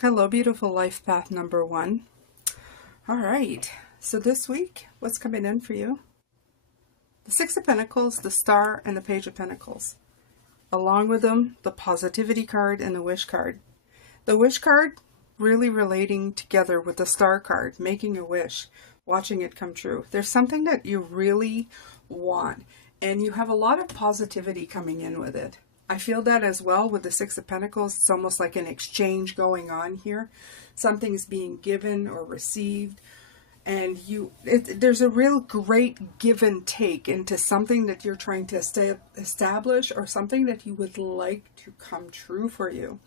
Hello, beautiful life path number 1. All right, so this week, what's coming in for you? The Six of Pentacles, the Star, and the Page of Pentacles. Along with them, the Positivity card and the Wish card. The Wish card really relating together with the Star card, making a wish, watching it come true. There's something that you really want, and you have a lot of positivity coming in with it. I feel that as well with the Six of Pentacles. It's almost like an exchange going on here. Something's being given or received. And there's a real great give and take into something that you're trying to establish or something that you would like to come true for you.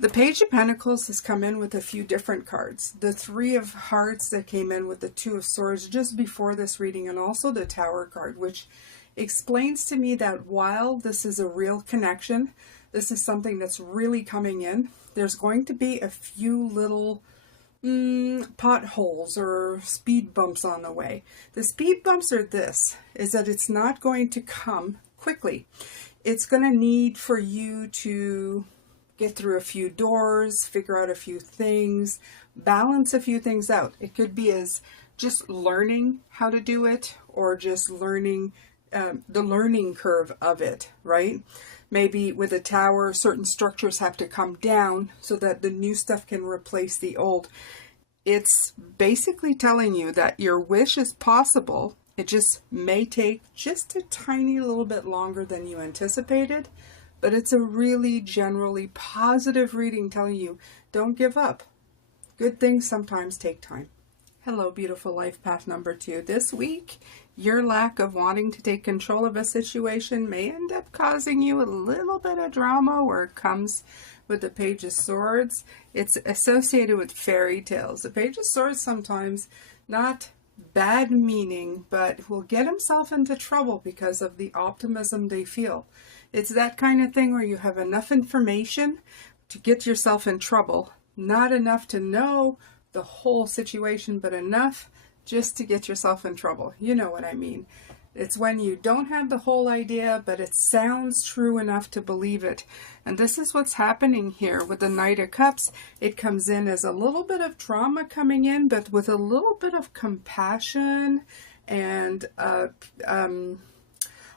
The Page of Pentacles has come in with a few different cards. The Three of Hearts that came in with the Two of Swords just before this reading, and also the Tower card, which explains to me that while this is a real connection, this is something that's really coming in, there's going to be a few little potholes or speed bumps on the way. The speed bumps are this, is that it's not going to come quickly. It's going to need for you to get through a few doors, figure out a few things, balance a few things out. It could be as just learning how to do it, or just learning the learning curve of it, right? Maybe with a tower, certain structures have to come down so that the new stuff can replace the old. It's basically telling you that your wish is possible. It just may take just a tiny little bit longer than you anticipated, but it's a really generally positive reading telling you don't give up. Good things sometimes take time. Hello, beautiful life path number 2. This week, your lack of wanting to take control of a situation may end up causing you a little bit of drama where it comes with the Page of Swords. It's associated with fairy tales. The Page of Swords sometimes, not bad meaning, but will get himself into trouble because of the optimism they feel. It's that kind of thing where you have enough information to get yourself in trouble, not enough to know the whole situation, but enough just to get yourself in trouble. You know what I mean. It's when you don't have the whole idea, but it sounds true enough to believe it. And this is what's happening here with the Knight of Cups. It comes in as a little bit of drama coming in, but with a little bit of compassion and a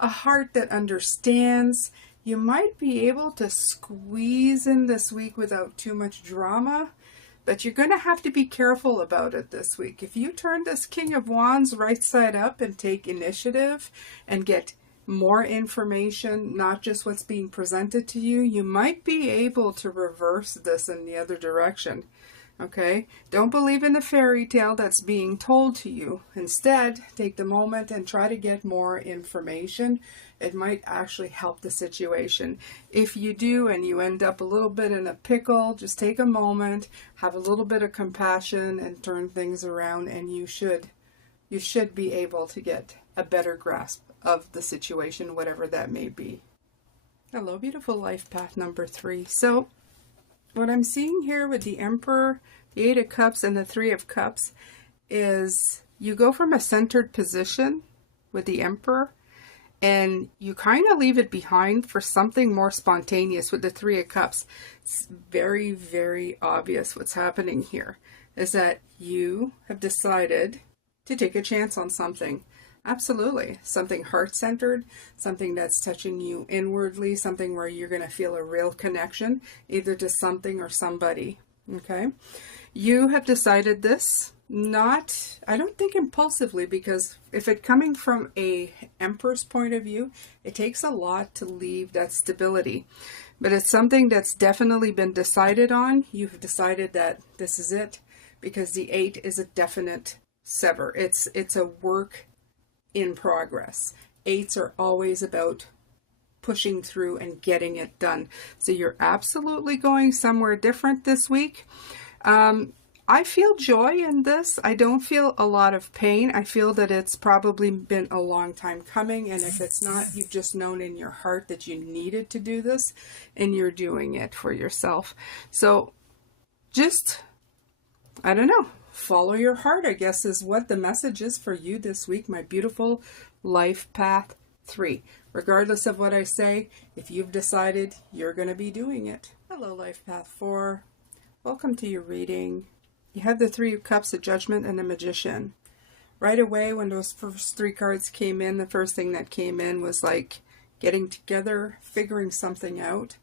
heart that understands. You might be able to squeeze in this week without too much drama, but you're going to have to be careful about it this week. If you turn this King of Wands right side up and take initiative and get more information, not just what's being presented to you, you might be able to reverse this in the other direction. Okay? Don't believe in the fairy tale that's being told to you. Instead, take the moment and try to get more information. It might actually help the situation. If you do and you end up a little bit in a pickle, just take a moment, have a little bit of compassion and turn things around, and you should be able to get a better grasp of the situation, whatever that may be. Hello, beautiful life path number 3. So what I'm seeing here with the Emperor, the Eight of Cups, and the Three of Cups is you go from a centered position with the Emperor and you kind of leave it behind for something more spontaneous with the Three of Cups. It's very, very obvious what's happening here is that you have decided to take a chance on something. Absolutely. Something heart-centered, something that's touching you inwardly, something where you're going to feel a real connection, either to something or somebody. Okay? You have decided this, not, I don't think impulsively, because if it coming from a Empress point of view, it takes a lot to leave that stability. But it's something that's definitely been decided on. You've decided that this is it, because the 8 is a definite sever. It's a work in progress. 8s are always about pushing through and getting it done. So you're absolutely going somewhere different this week. I feel joy in this. I don't feel a lot of pain. I feel that it's probably been a long time coming, and if it's not, you've just known in your heart that you needed to do this and you're doing it for yourself. So just, I don't know, follow your heart, I guess, is what the message is for you this week, my beautiful life path 3. Regardless of what I say, if you've decided, you're going to be doing it. Hello, life path 4. Welcome to your reading. You have the Three of Cups, the Judgment, and the Magician. Right away, when those first three cards came in, the first thing that came in was like getting together, figuring something out,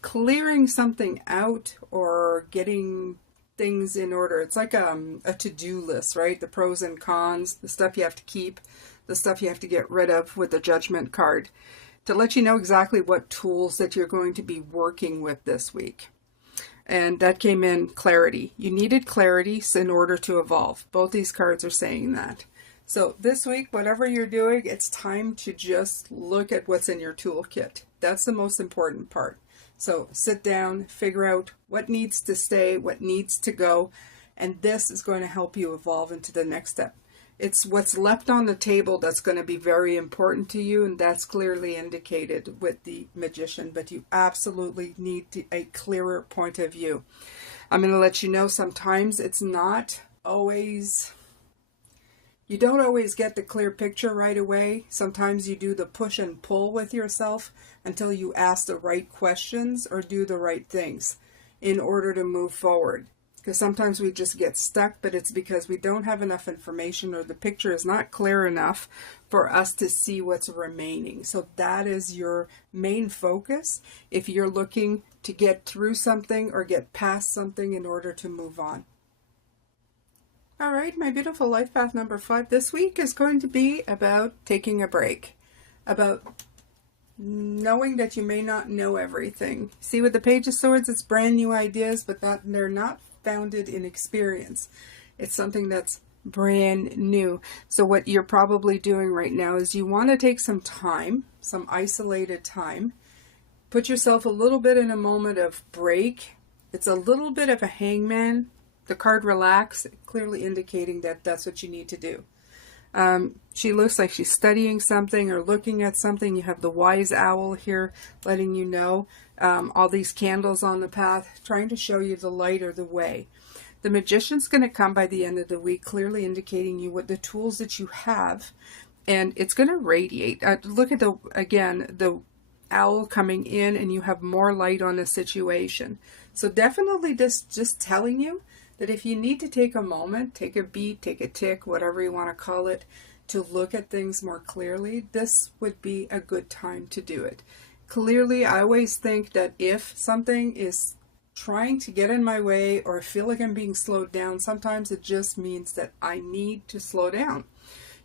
clearing something out, or getting things in order. It's like a to-do list, right? The pros and cons, the stuff you have to keep, the stuff you have to get rid of with the Judgment card, to let you know exactly what tools that you're going to be working with this week. And that came in clarity. You needed clarity in order to evolve. Both these cards are saying that. So this week, whatever you're doing, it's time to just look at what's in your toolkit. That's the most important part. So sit down, figure out what needs to stay, what needs to go, and this is going to help you evolve into the next step. It's what's left on the table that's going to be very important to you, and that's clearly indicated with the Magician, but you absolutely need a clearer point of view. I'm going to let you know sometimes it's not always, you don't always get the clear picture right away. Sometimes you do the push and pull with yourself until you ask the right questions or do the right things in order to move forward. Because sometimes we just get stuck, but it's because we don't have enough information or the picture is not clear enough for us to see what's remaining. So that is your main focus if you're looking to get through something or get past something in order to move on. All right, my beautiful life path number 5 this week is going to be about taking a break, about knowing that you may not know everything. See, with the Page of Swords, it's brand new ideas, but they're not founded in experience. It's something that's brand new. So what you're probably doing right now is you want to take some time, some isolated time, put yourself a little bit in a moment of break. It's a little bit of a hangman. The card relax, clearly indicating that that's what you need to do. She looks like she's studying something or looking at something. You have the wise owl here letting you know. All these candles on the path, trying to show you the light or the way. The Magician's going to come by the end of the week, clearly indicating you what the tools that you have, and it's going to radiate. Look at the owl coming in, and you have more light on the situation. So definitely just telling you that if you need to take a moment, take a beat, take a tick, whatever you want to call it, to look at things more clearly, this would be a good time to do it. Clearly, I always think that if something is trying to get in my way or I feel like I'm being slowed down, sometimes it just means that I need to slow down.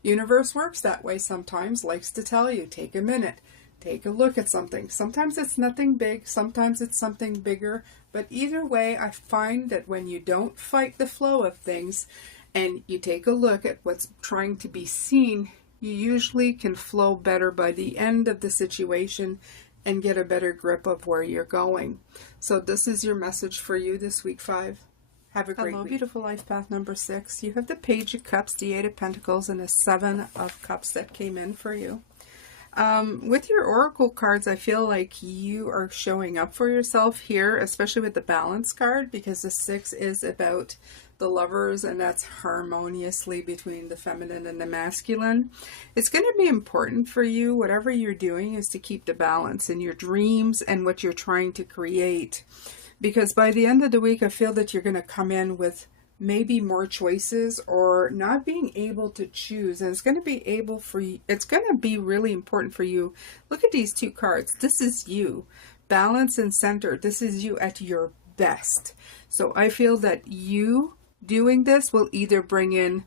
Universe works that way sometimes, likes to tell you, take a minute, take a look at something. Sometimes it's nothing big, sometimes it's something bigger, but either way, I find that when you don't fight the flow of things and you take a look at what's trying to be seen, you usually can flow better by the end of the situation and get a better grip of where you're going. So this is your message for you this week, 5. Have a great week. Beautiful life path number 6. You have the Page of Cups, the 8 of Pentacles, and the 7 of Cups that came in for you. With your Oracle cards, I feel like you are showing up for yourself here, especially with the Balance card, because the 6 is about the lovers, and that's harmoniously between the feminine and the masculine. It's going to be important for you, whatever you're doing, is to keep the balance in your dreams and what you're trying to create. Because by the end of the week, I feel that you're going to come in with maybe more choices or not being able to choose, and it's going to be really important for you. Look at these 2 cards. This is you, balance and center. This is you at your best. So I feel that you doing this will either bring in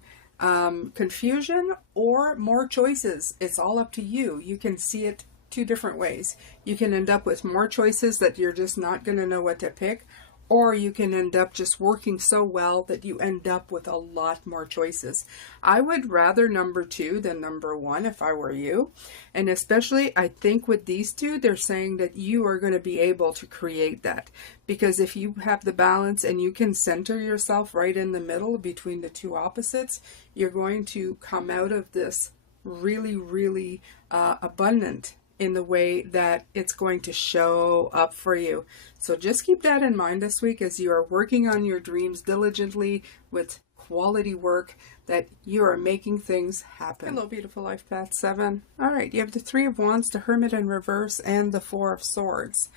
confusion or more choices. It's all up to you. You can see it 2 different ways. You can end up with more choices that you're just not going to know what to pick, or you can end up just working so well that you end up with a lot more choices. I would rather number 2 than number 1 if I were you. And especially, I think with these 2, they're saying that you are going to be able to create that. Because if you have the balance and you can center yourself right in the middle between the 2 opposites, you're going to come out of this really, really abundant in the way that it's going to show up for you. So just keep that in mind this week as you are working on your dreams diligently with quality work, that you are making things happen. Hello, beautiful life path 7. All right, you have the 3 of Wands, the Hermit in reverse, and the 4 of Swords.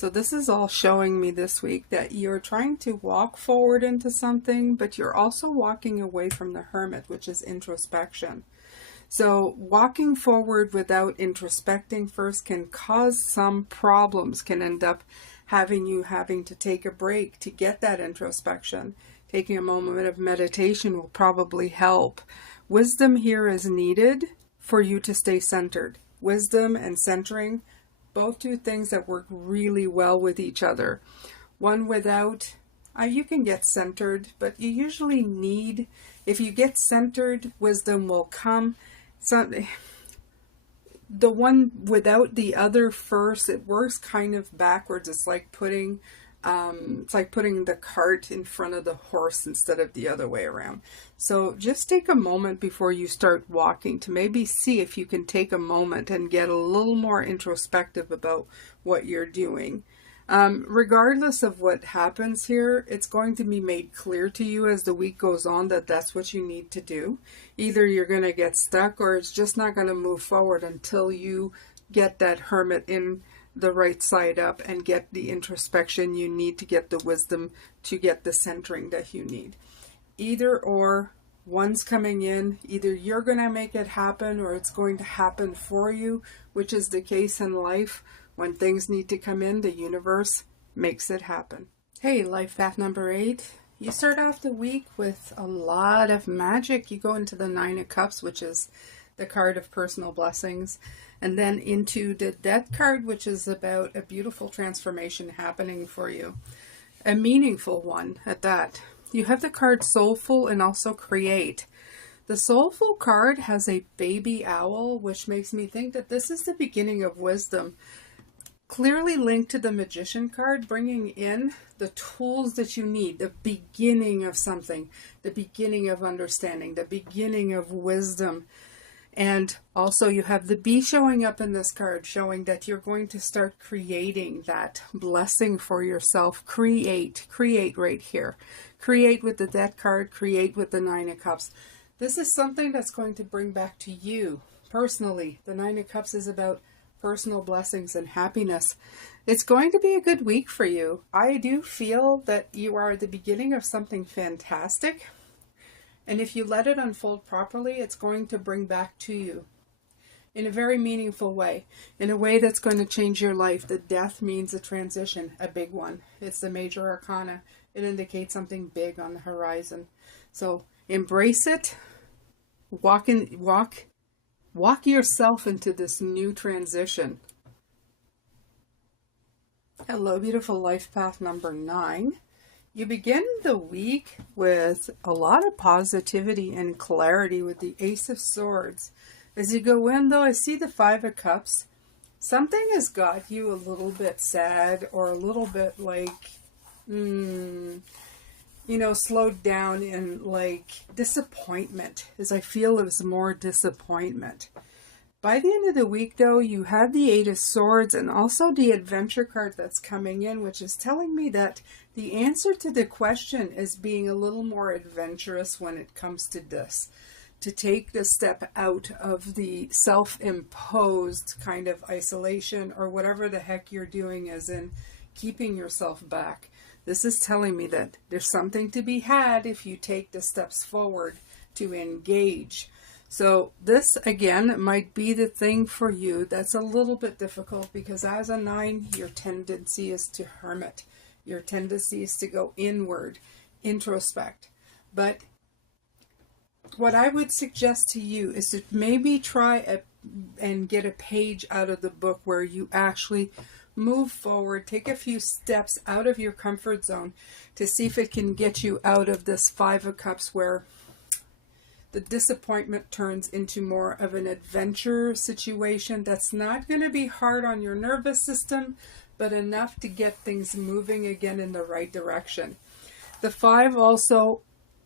So this is all showing me this week that you're trying to walk forward into something, but you're also walking away from the Hermit, which is introspection. So walking forward without introspecting first can cause some problems, can end up having you having to take a break to get that introspection. Taking a moment of meditation will probably help. Wisdom here is needed for you to stay centered. Wisdom and centering, both two things that work really well with each other. One without, you can get centered, but you usually need, if you get centered, wisdom will come. So, the one without the other first, it works kind of backwards. It's like putting the cart in front of the horse instead of the other way around. So just take a moment before you start walking to maybe see if you can take a moment and get a little more introspective about what you're doing. Regardless of what happens here, it's going to be made clear to you as the week goes on that that's what you need to do. Either you're going to get stuck or it's just not going to move forward until you get that Hermit in the right side up and get the introspection you need to get the wisdom to get the centering that you need. Either or, one's coming in. Either you're going to make it happen or it's going to happen for you, which is the case in life. When things need to come in, the universe makes it happen. Hey, life path number 8. You start off the week with a lot of magic. You go into the 9 of Cups, which is the card of personal blessings, and then into the Death card, which is about a beautiful transformation happening for you. A meaningful one at that. You have the card Soulful and also Create. The Soulful card has a baby owl, which makes me think that this is the beginning of wisdom. Clearly linked to the Magician card, bringing in the tools that you need, the beginning of something, the beginning of understanding, the beginning of wisdom. And also you have the bee showing up in this card, showing that you're going to start creating that blessing for yourself. Create right here. Create with the Death card, create with the 9 of Cups. This is something that's going to bring back to you personally. The 9 of Cups is about personal blessings and happiness. It's going to be a good week for you. I do feel that you are at the beginning of something fantastic. And if you let it unfold properly, it's going to bring back to you in a very meaningful way, in a way that's going to change your life. The Death means a transition, a big one. It's the major arcana. It indicates something big on the horizon. So embrace it. Walk yourself into this new transition. Hello, beautiful life path number 9. You begin the week with a lot of positivity and clarity with the Ace of Swords. As you go in, though, I see the 5 of Cups. Something has got you a little bit sad or a little bit like, slowed down in like disappointment, as I feel it was more disappointment. By the end of the week, though, you have the 8 of Swords and also the Adventure card that's coming in, which is telling me that the answer to the question is being a little more adventurous when it comes to this. To take the step out of the self-imposed kind of isolation or whatever the heck you're doing, as in keeping yourself back. This is telling me that there's something to be had if you take the steps forward to engage. So this, again, might be the thing for you that's a little bit difficult, because as a 9, your tendency is to hermit. Your tendency is to go inward, introspect. But what I would suggest to you is to maybe try and get a page out of the book where you actually move forward, take a few steps out of your comfort zone to see if it can get you out of this 5 of Cups where the disappointment turns into more of an adventure situation that's not going to be hard on your nervous system, but enough to get things moving again in the right direction. The 5 also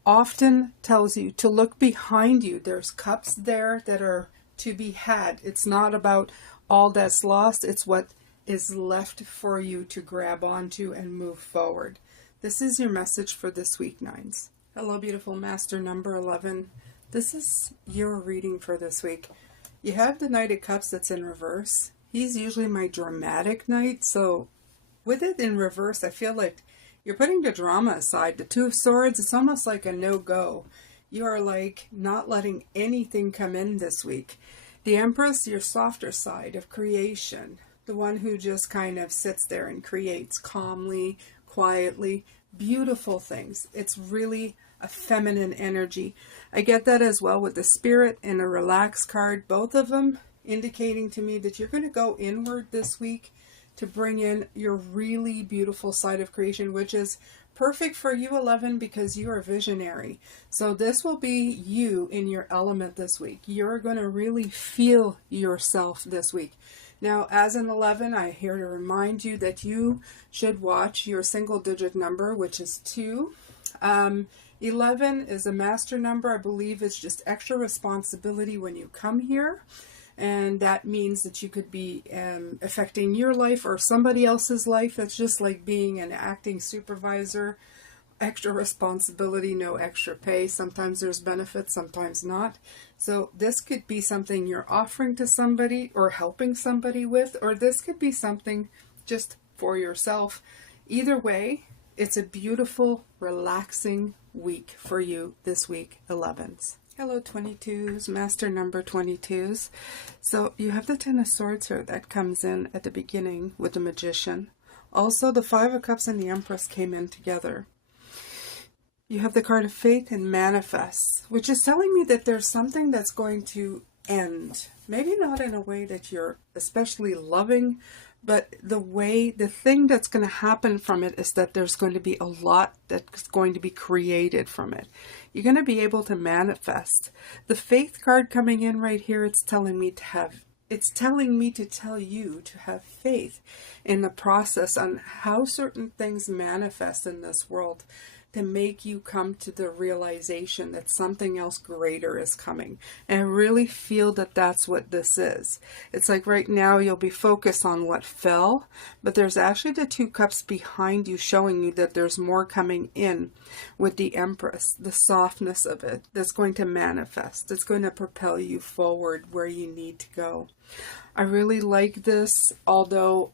often tells you to look behind you. There's cups there that are to be had. It's not about all that's lost. It's what is left for you to grab onto and move forward. This is your message for this week, 9s. Hello, beautiful master number 11. This is your reading for this week. You have the Knight of Cups that's in reverse. He's usually my dramatic knight, so With it in reverse, I feel like you're putting the drama aside. The Two of Swords, it's almost like a no-go. You are like not letting anything come in this week. The Empress, your softer side of creation. The one who just kind of sits there and creates calmly, quietly, beautiful things. It's really a feminine energy. I get that as well with the Spirit and a Relax card. Both of them indicating to me that you're going to go inward this week to bring in your really beautiful side of creation, which is perfect for you, 11, because you are visionary. So this will be you in your element this week. You're going to really feel yourself this week. Now, as an 11, I'm here to remind you that you should watch your single digit number, which is 2. 11 is a master number. I believe it's just extra responsibility when you come here. And that means that you could be affecting your life or somebody else's life. It's just like being an acting supervisor. Extra responsibility, no extra pay. Sometimes there's benefits, sometimes not. So this could be something you're offering to somebody or helping somebody with, or this could be something just for yourself. Either way, it's a beautiful, relaxing week for you this week, 11s. Hello 22s, master number 22s. So you have the Ten of Swords here that comes in at the beginning with the Magician. Also the Five of Cups and the Empress came in together. You have the card of Faith and Manifest, which is telling me that there's something that's going to end. Maybe not in a way that you're especially loving, but the thing that's going to happen from it is that there's going to be a lot that's going to be created from it. You're going to be able to manifest. The Faith card coming in right here, it's telling me to tell you to have faith in the process on how certain things manifest in this world, to make you come to the realization that something else greater is coming. And I really feel that that's what this is. It's like right now you'll be focused on what fell, but there's actually the Two Cups behind you showing you that there's more coming in with the Empress, the softness of it that's going to manifest. It's going to propel you forward where you need to go. I really like this, although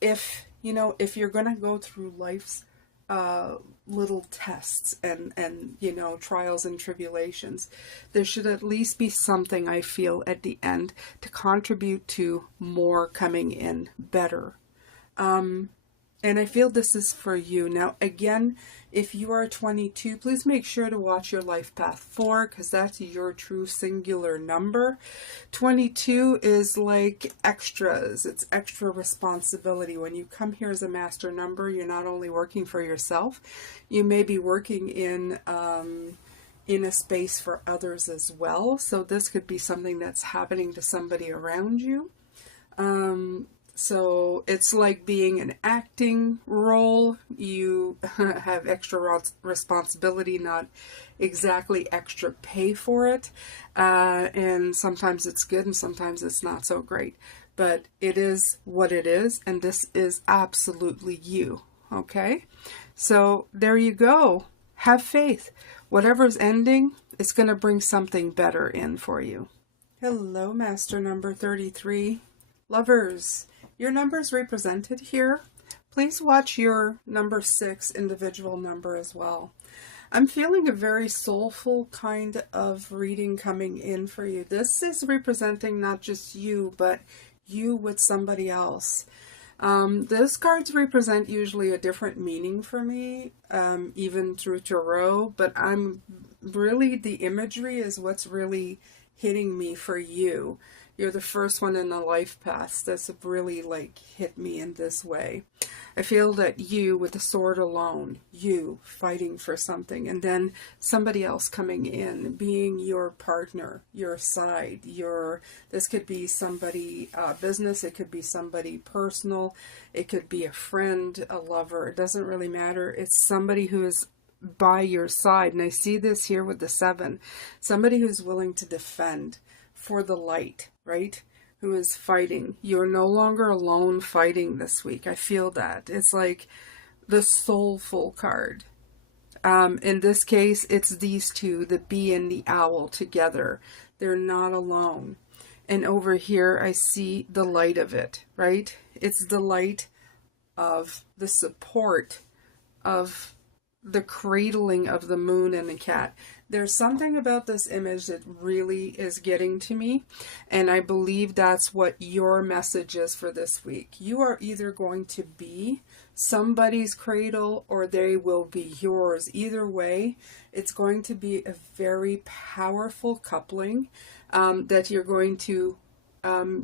if you're going to go through life's little tests and trials and tribulations, there should at least be something, I feel, at the end to contribute to more coming in better. And I feel this is for you. Now, again, if you are 22, please make sure to watch your Life Path 4, because that's your true singular number. 22 is like extras. It's extra responsibility. When you come here as a master number, you're not only working for yourself, you may be working in a space for others as well. So this could be something that's happening to somebody around you. So it's like being an acting role. You have extra responsibility, not exactly extra pay for it. And sometimes it's good and sometimes it's not so great. But it is what it is, and this is absolutely you. Okay? So there you go. Have faith. Whatever's ending, it's going to bring something better in for you. Hello, Master number 33. Lovers. Your number's represented here. Please watch your number 6 individual number as well. I'm feeling a very soulful kind of reading coming in for you. This is representing not just you, but you with somebody else. Those cards represent usually a different meaning for me, even through tarot, but the imagery is what's really hitting me for you. You're the first one in the life path that's really hit me in this way. I feel that you with the sword alone, you fighting for something, and then somebody else coming in, being your partner, your side, this could be somebody business, it could be somebody personal, it could be a friend, a lover, it doesn't really matter. It's somebody who is by your side. And I see this here with the 7, somebody who's willing to defend for the light, right? Who is fighting. You're no longer alone fighting this week. I feel that. It's like the soulful card. In this case, it's these two, the bee and the owl together. They're not alone. And over here, I see the light of it, right? It's the light of the support of the cradling of the moon and the cat. There's something about this image that really is getting to me, and I believe that's what your message is for this week. You are either going to be somebody's cradle or they will be yours. Either way, it's going to be a very powerful coupling that you're going to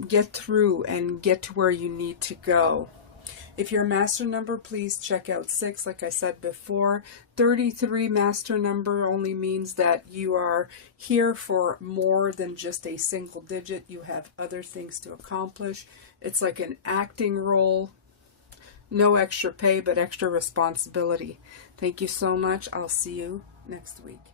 get through and get to where you need to go. If you're a master number, please check out 6. Like I said before, 33 master number only means that you are here for more than just a single digit. You have other things to accomplish. It's like an acting role. No extra pay, but extra responsibility. Thank you so much. I'll see you next week.